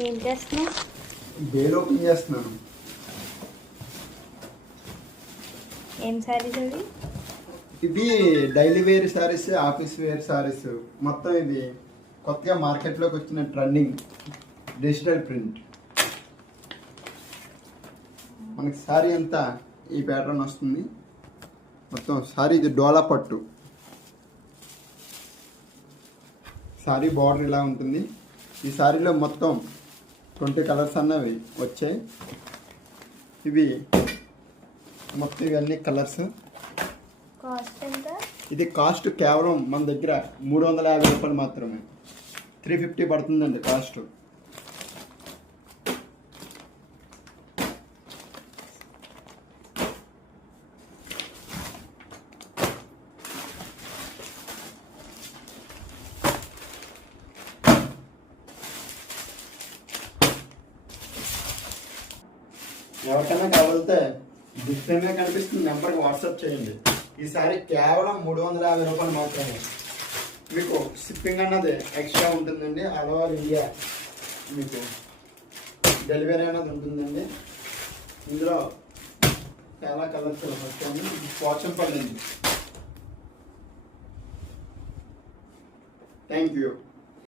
ఏం చేస్తున్నావు? Bale open చేస్తున్నాను. ఏం శారీస్ అవి? ఇవి daily wear saris, office wear saris, మొత్తం ఇది కొత్తగా మార్కెట్లోకి వచ్చిన ట్రెండింగ్ డిజిటల్ ప్రింట్. మనకి శారీ అంతా ఈ ప్యాటర్న్ వస్తుంది. మొత్తం శారీ ఇది డోలా పట్టు. శారీ బార్డర్ ఇలా ఉంటుంది. ఈ శారీలో మొత్తం 20 కలర్స్ అన్నవి వచ్చాయి. ఇవి మొత్తం ఇవన్నీ కలర్స్. కాస్ట్ ఎంత? ఇది కాస్ట్ కేవలం మన దగ్గర 350 రూపాయలు మాత్రమే. 350 పడుతుందండి కాస్ట్. ఎవరికైనా కావాలితే డిస్ప్లే మీద కనిపిస్తుంది నెంబర్కి వాట్సాప్ చేయండి. ఈసారి కేవలం 350 రూపాయలు మాత్రమే. మీకు షిప్పింగ్ అన్నది ఎక్స్ట్రా ఉంటుందండి. ఆల్ ఓవర్ ఇండియా మీకు డెలివరీ అన్నది ఉంటుందండి. ఇందులో చాలా కలర్స్ వచ్చాయి. వాట్సాప్ పడండి. Thank you.